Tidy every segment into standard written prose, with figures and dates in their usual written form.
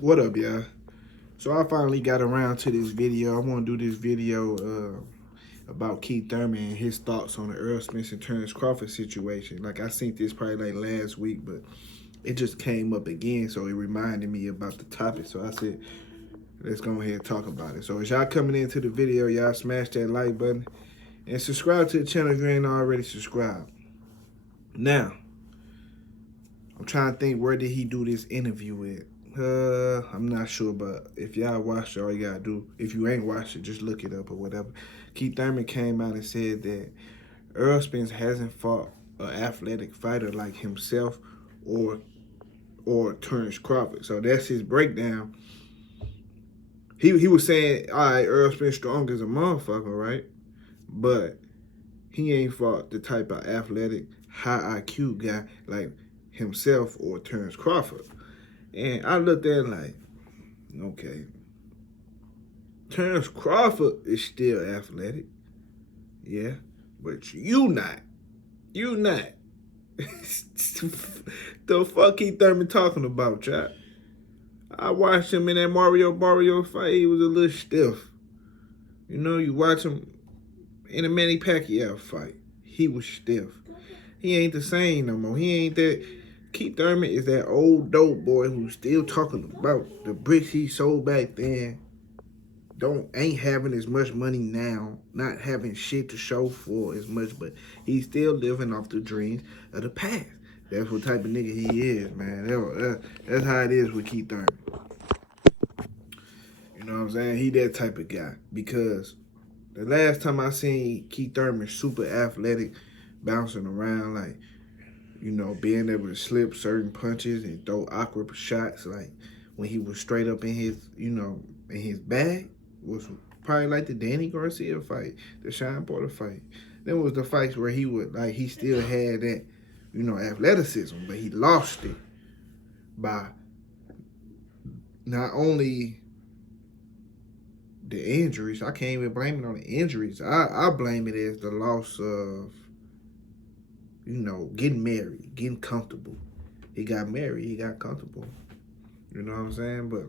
What up, y'all? So I finally got around to this video. I want to do this video about Keith Thurman and his thoughts on the Errol Spence and Terence Crawford situation. Like, I seen this probably like last week, but it just came up again, so it reminded me about the topic. So I said, let's go ahead and talk about it. So as y'all coming into the video, y'all smash that like button and subscribe to the channel if you ain't already subscribed. Now, I'm trying to think, where did he do this interview at? I'm not sure, but if y'all watched it, all you gotta do, if you ain't watched it, just look it up or whatever. Keith Thurman came out and said that Errol Spence hasn't fought an athletic fighter like himself or Terence Crawford. So that's his breakdown. He was saying, all right, Errol Spence strong as a motherfucker, right? But he ain't fought the type of athletic, high IQ guy like himself or Terence Crawford. And I looked at it like, okay, Terence Crawford is still athletic, yeah, but you not. You not. The fuck Keith Thurman talking about, y'all? I watched him in that Marlo fight. He was a little stiff. You know, you watch him in a Manny Pacquiao fight. He was stiff. He ain't the same no more. He ain't that. Keith Thurman is that old dope boy who's still talking about the bricks he sold back then. Ain't having as much money now, not having shit to show for as much, but he's still living off the dreams of the past. That's what type of nigga he is, man. That's how it is with Keith Thurman. You know what I'm saying? He that type of guy. Because the last time I seen Keith Thurman super athletic, bouncing around, like, you know, being able to slip certain punches and throw awkward shots, like when he was straight up in his, you know, in his bag, was probably like the Danny Garcia fight, the Sean Porter fight. Then was the fights where he would, like, he still had that, you know, athleticism, but he lost it by not only the injuries. I can't even blame it on the injuries. I blame it as the loss of, you know, getting married, getting comfortable. He got married, he got comfortable. You know what I'm saying? But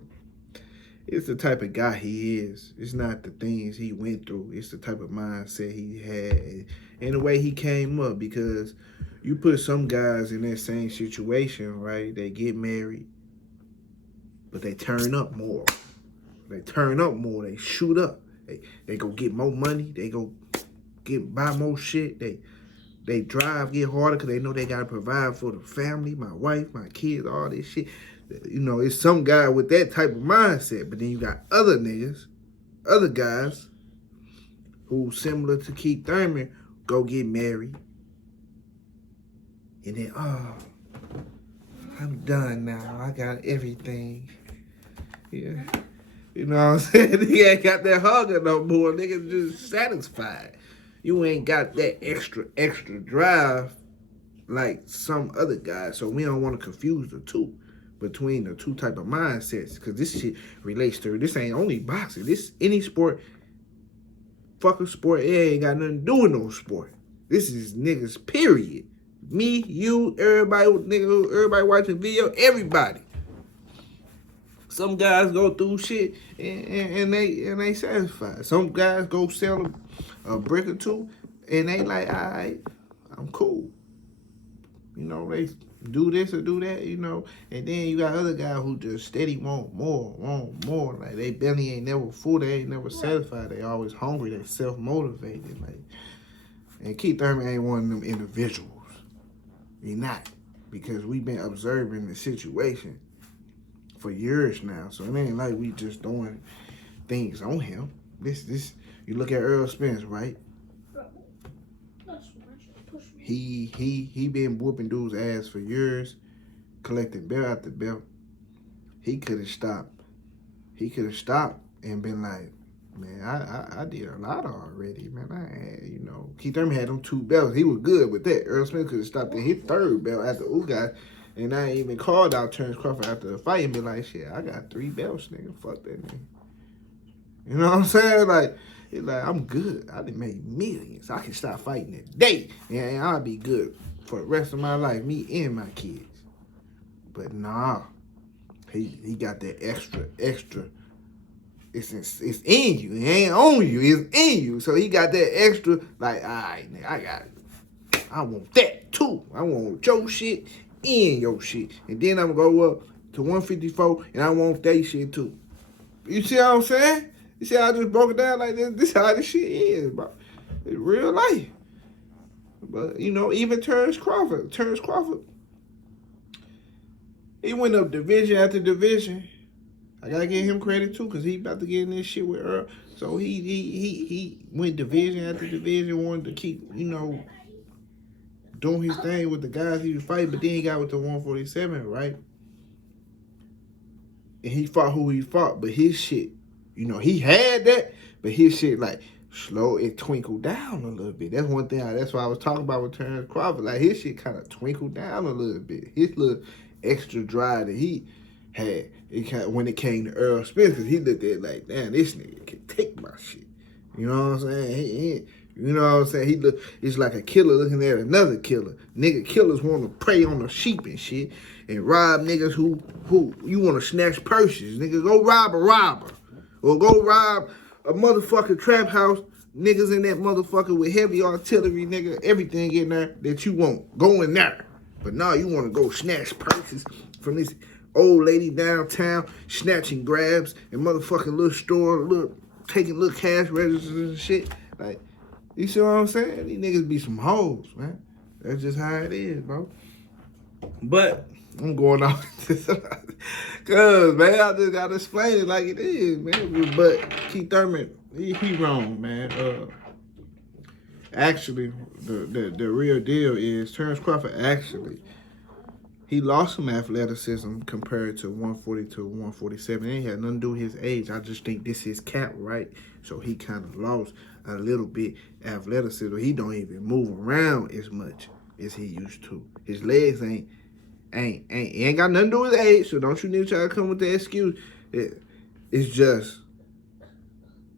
it's the type of guy he is. It's not the things he went through. It's the type of mindset he had and the way he came up. Because you put some guys in that same situation, right? They get married, but they turn up more. They turn up more. They shoot up. They go get more money. They go buy more shit. They drive, get harder because they know they got to provide for the family, my wife, my kids, all this shit. You know, it's some guy with that type of mindset. But then you got other niggas, other guys who, similar to Keith Thurman, go get married. And then, oh, I'm done now. I got everything. Yeah. You know what I'm saying? He ain't got that hunger no more. Niggas just satisfied. You ain't got that extra drive like some other guys. So we don't want to confuse the two, between the two type of mindsets. Because this shit relates to, this ain't only boxing. This any sport, fucking sport, it ain't got nothing to do with no sport. This is niggas, period. Me, you, everybody, nigga, everybody watching video, everybody. Some guys go through shit and they satisfied. Some guys go sell a brick or two and they like, all right, I'm cool. You know, they do this or do that, you know. And then you got other guys who just steady want more. Like, they belly ain't never full, they ain't never satisfied. They always hungry, they self-motivated. Like, and Keith Thurman ain't one of them individuals. He not. Because we've been observing the situation for years now. So it ain't like we just doing things on him. This you look at Errol Spence, right? He been whooping dudes' ass for years, collecting belt after belt. He could have stopped. He could have stopped and been like, man, I did a lot already, man. I had, you know, Keith Thurman had them 2 belts. He was good with that. Errol Spence could have stopped and hit 3rd belt after Ugas. And I ain't even called out Terence Crawford after the fight and be like, shit, I got 3 belts, nigga. Fuck that nigga. You know what I'm saying? Like, it's like, I'm good. I done made millions. I can stop fighting today. And I'll be good for the rest of my life, me and my kids. But nah. He got that extra. It's in you. It ain't on you. It's in you. So he got that extra. Like, all right, nigga, I want that too. I want your shit in your shit, and then I'm gonna go up to 154, and I want that shit too. You see what I'm saying? You see how I just broke it down like this? This how this shit is, bro. It's real life. But, you know, even Terence Crawford, he went up division after division. I gotta give him credit too, cause he about to get in this shit with Earl. So he went division after division, wanted to keep, you know, doing his thing with the guys he was fighting, but then he got with the 147, right? And he fought who he fought, but his shit, you know, he had that, but his shit like slow, it twinkled down a little bit. That's one thing. That's why I was talking about with Terence Crawford. Like his shit kind of twinkled down a little bit. His little extra drive that he had, when it came to Errol Spence, because he looked at it like, damn, this nigga can take my shit. You know what I'm saying? You know what I'm saying? He look, it's like a killer looking at another killer. Nigga, killers want to prey on the sheep and shit and rob niggas who you want to snatch purses. Nigga, go rob a robber. Or go rob a motherfucking trap house. Niggas in that motherfucker with heavy artillery, nigga, everything in there that you want. Go in there. But now you want to go snatch purses from this old lady downtown, snatching grabs and motherfucking little store, taking little cash registers and shit. Like, you see what I'm saying? These niggas be some hoes, man. That's just how it is, bro. But I'm going off this. Cause, man, I just gotta explain it like it is, man. But Keith Thurman, he wrong, man. Actually, the real deal is Terence Crawford actually, he lost some athleticism compared to 140 to 147. It ain't had nothing to do with his age. I just think this is cap, right? So he kind of lost a little bit athleticism. He don't even move around as much as he used to. His legs ain't got nothing to do with age. So don't you need to try to come with the excuse. It's just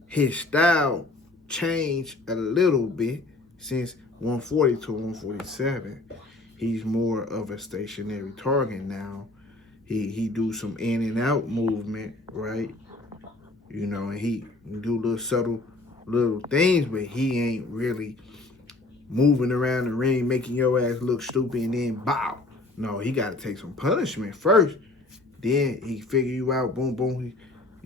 his style changed a little bit since 140 to 147. He's more of a stationary target now. He do some in and out movement, right? You know, and he do little subtle little things, but he ain't really moving around the ring, making your ass look stupid and then bow. No, he got to take some punishment first. Then he figure you out, boom, boom, he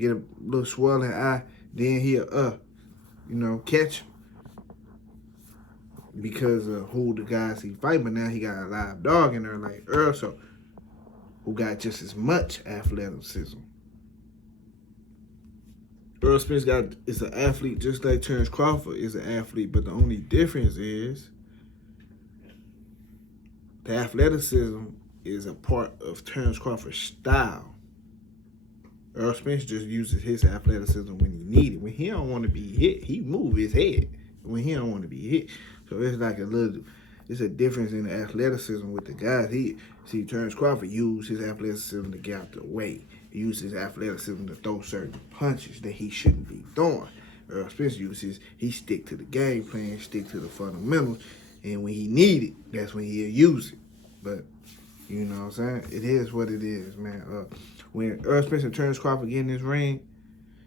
get a little swollen eye. Then he'll, catch him. Because of who the guys he fight, but now he got a live dog in there like Earl, so who got just as much athleticism. Errol Spence is an athlete just like Terence Crawford is an athlete, but the only difference is the athleticism is a part of Terence Crawford's style. Errol Spence just uses his athleticism when he need it. When he don't want to be hit, he move his head. When he don't want to be hit. So it's like it's a difference in the athleticism with the guys. Terence Crawford used his athleticism to get out the way. He used his athleticism to throw certain punches that he shouldn't be throwing. Errol Spence he stick to the game plan, stick to the fundamentals, and when he need it, that's when he'll use it. But, you know what I'm saying? It is what it is, man. When Errol Spence and Terence Crawford get in this ring,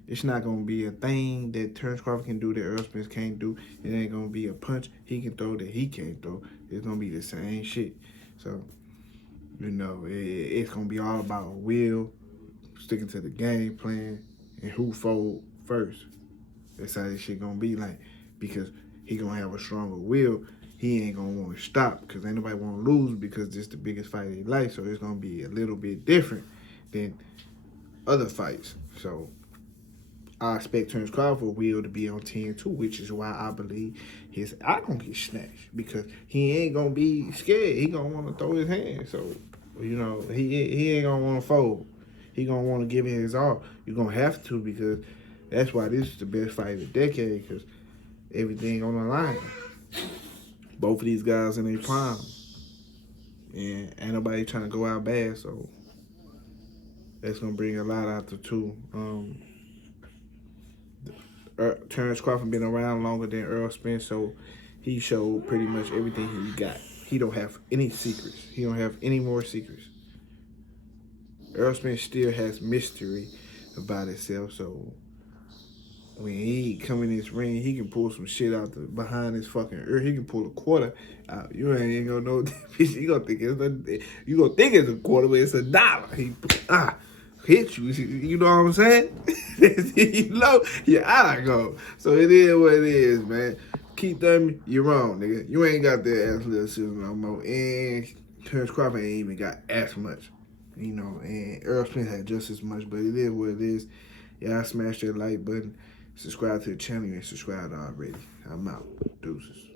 it's not going to be a thing that Terence Crawford can do that Errol Spence can't do. It ain't going to be a punch he can throw that he can't throw. It's going to be the same shit. So, you know, it's going to be all about will, sticking to the game plan, and who fold first. That's how this shit going to be like. Because he going to have a stronger will. He ain't going to want to stop because ain't nobody want to lose because this is the biggest fight of his life. So it's going to be a little bit different than other fights. So I expect Terence Crawford will to be on 10-2, which is why I believe his eye gonna get snatched because he ain't gonna be scared. He gonna want to throw his hand. So, you know, he ain't gonna want to fold. He gonna want to give it his all. You're gonna have to because that's why this is the best fight of the decade because everything on the line. Both of these guys in their prime, and ain't nobody trying to go out bad. So that's gonna bring a lot out the two. Terence Crawford been around longer than Errol Spence, so he showed pretty much everything he got. He don't have any secrets. He don't have any more secrets. Errol Spence still has mystery about itself, so when he come in this ring, he can pull some shit out behind his fucking ear. He can pull a quarter out. You ain't gonna know. You gonna think it's a quarter, but it's $1. He hit you. You know what I'm saying? You know your eye go. So it is what it is, man. Keep Thurman, you're wrong, nigga. You ain't got that ass little sister no more, and Terence Crawford ain't even got as much. You know, and Errol Spence had just as much, but it is what it is. Y'all smash that like button, subscribe to the channel, and subscribe already. I'm out. Deuces.